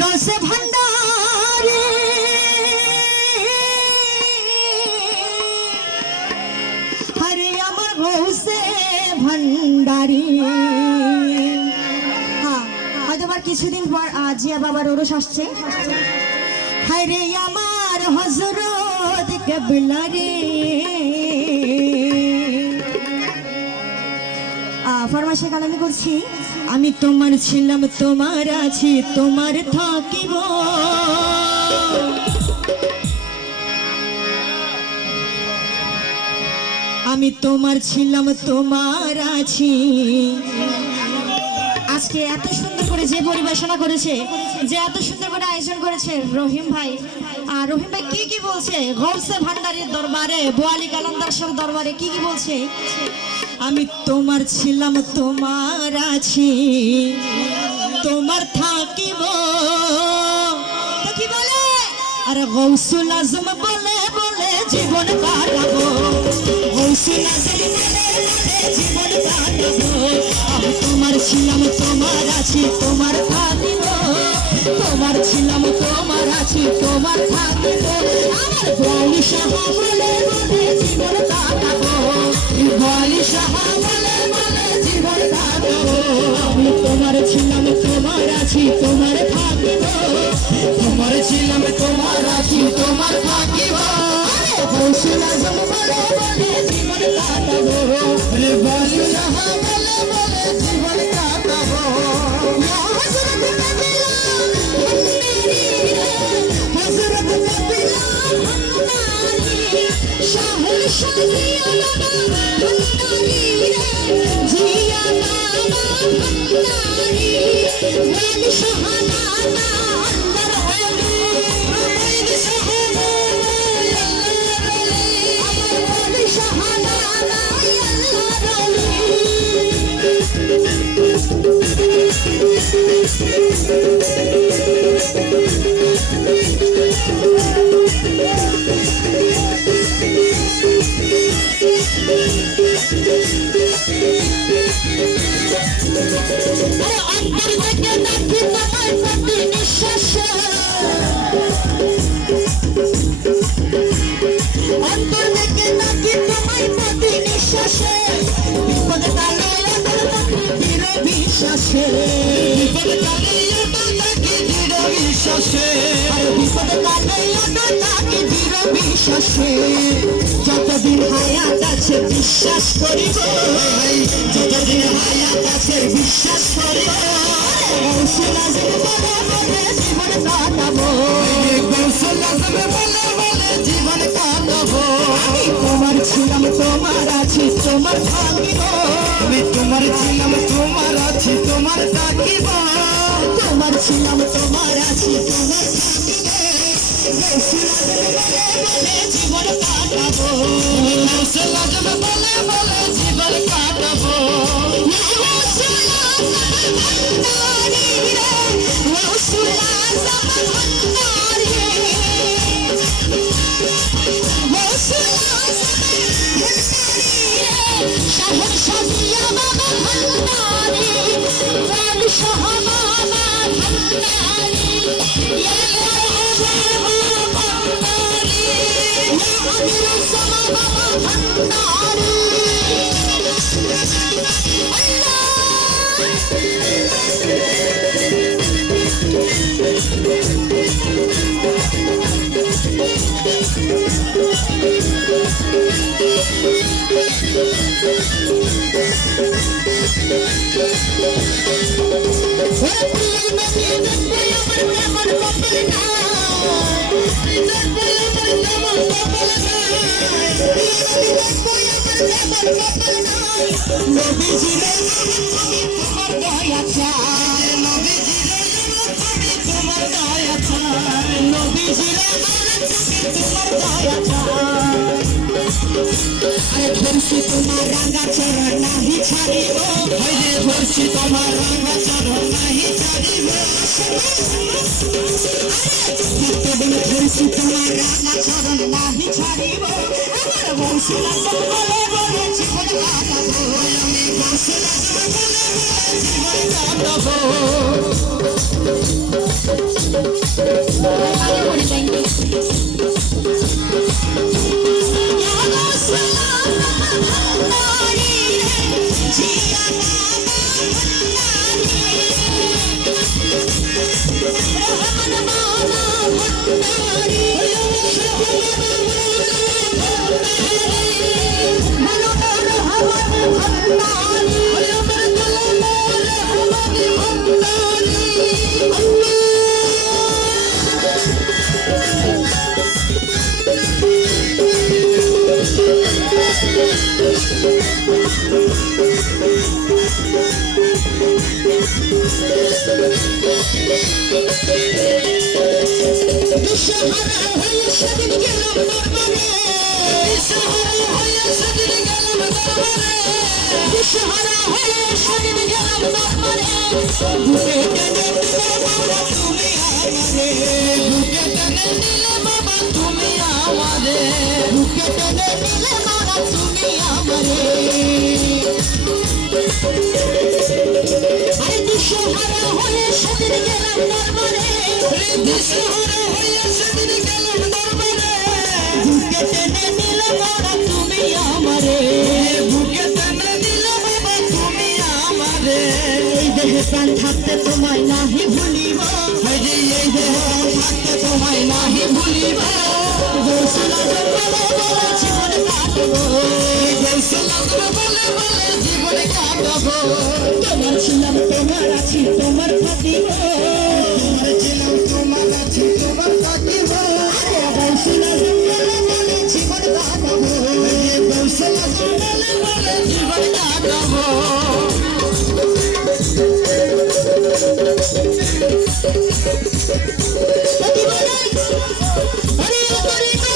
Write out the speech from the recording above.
গৌসে ভান্ডারে হরে আমার গৌসে ভান্ডারি। হ্যাঁ, হয়তো আবার কিছুদিন পর জিয়া বাবার ওরস আসছে। হরে আমার হযরত কেবলা রে। ফরমাশে গান আমি করছি। আমি তোমার ছিলাম, তোমার আছি, তোমার থাকিব। আমি তোমার ছিলাম, তোমার আছি। আজকে এত সুন্দর করে যে পরিবেশনা করেছে, যে এত সুন্দর করে আয়োজন করেছে রহিম ভাই। আর রহিম ভাই কি কি বলছে গৌসে ভান্ডারীর দরবারে, বোয়ালি কালান্দার শাহ দরবারে কি কি বলছে? আমি তোমার ছিলাম, তোমার আছি, তোমার থাকিব। তো কি বলে? আরে গৌসুল আজম বলে বলে জীবন কাটাবো, গৌসুল আজম বলে বলে জীবন কাটাবো। আমি তোমার ছিলাম, তোমার আছি, তোমার থাকিব। তোমার ছিলাম, তোমার আছি, তোমার থাকিব। আমার বোয়ালি শাহ বলে বলে জীবন কাটাবো, বোয়ালি শাহ বলে বলে জীবন কাটাবো। আমি তোমার ছিলাম, তোমার আছি, তোমার থাকিব। তোমার ছিলাম, তোমার আছি, তোমার থাকিব। গৌসুল আজম বলে বলে জীবন কাটাবো, বোয়ালি শাহ বলে বলে জীবন কাটাবো। হযরত কাবিলা হযরত কাবিলা ভান্ডারী, শাহুল শাহিয়া ভান্ডারী রে, জিয়া বাবা ভান্ডারী, ওয়ালি শাহানা আল্লাহর ওলি, ওয়ালি শাহানা আমার ওয়ালি শাহানা আল্লাহর ওলি। অন্তর থেকে ডাকি তোমায় প্রতি নিঃশ্বাসে, অন্তর থেকে ডাকি তোমায় প্রতি নিঃশ্বাসে। বিপদ কালে দৃঢ় বিশ্বাসে, বিপদ কালে ডাকি দৃঢ় বিশ্বাসে, বিপদ কালে ডাকি দৃঢ় বিশ্বাসে। যতদিন হায়াত আছে বিশ্বাস করিব, যতদিন হায়াত আছে বিশ্বাস করিব। গৌসুল আজম বলে বলে জীবন কাটাবো, গৌসুল আজম বলে বলে জীবন কাটাবো। আমি তোমার ছিলাম, তোমার আছি, তোমার থাকিব। আমি তোমার ছিলাম, তোমার আছি, তোমার থাকিব। তোমার ছিলাম, তোমার আছি, তোমার থাকিব। গৌসুল আজম বলে বলে জীবন কাটাবো, গৌসুল আজম বলে বলে জীবন কাটাবো। গৌসুল আজম ভান্ডারী রে, গৌসুল আজম ভান্ডারী, গৌসুল আজম ভান্ডারী রে, শাহুল শাহিয়া বাবা ভান্ডারী, ওয়ালি শাহ বাবা ভান্ডারী, ইয়া নবীজি রে তোমার দয়া চাই, নবীজি রে তোমার দয়া চাই, নবীজি রে তোমার দয়া চাই। আরে ধরছি তোমার রাঙা চরণ নাহি ছাড়িব, হইলে ধরছি তোমার রাঙা চরণ নাহি ছাড়িব। ধরছি তোমার রাঙা চরণ নাহি ছাড়িব। আমার গৌসুল আজম বলে বলে জীবন কাটাবো, আমি গৌসুল আজম বলে বলে জীবন কাটাবো। প্রাণ থাকতে তোমায় নাহি ভুলিব, এই দেহ থাকতে তোমায় নাহি ভুলিব। গৌসল আজম বলে বলে জীবন কাটবো, গৌসল আজম বলে বলে জীবন কাটবো। তোমার ছিলাম তোমার আছি তোমার থাকিব, তোমার ছিলাম তোমার আছি তোমার থাকিব। গৌসল আজম বলে বলে জীবন কাটবো, গৌসল আজম বলে বলে জীবন কাটবো। Thank you.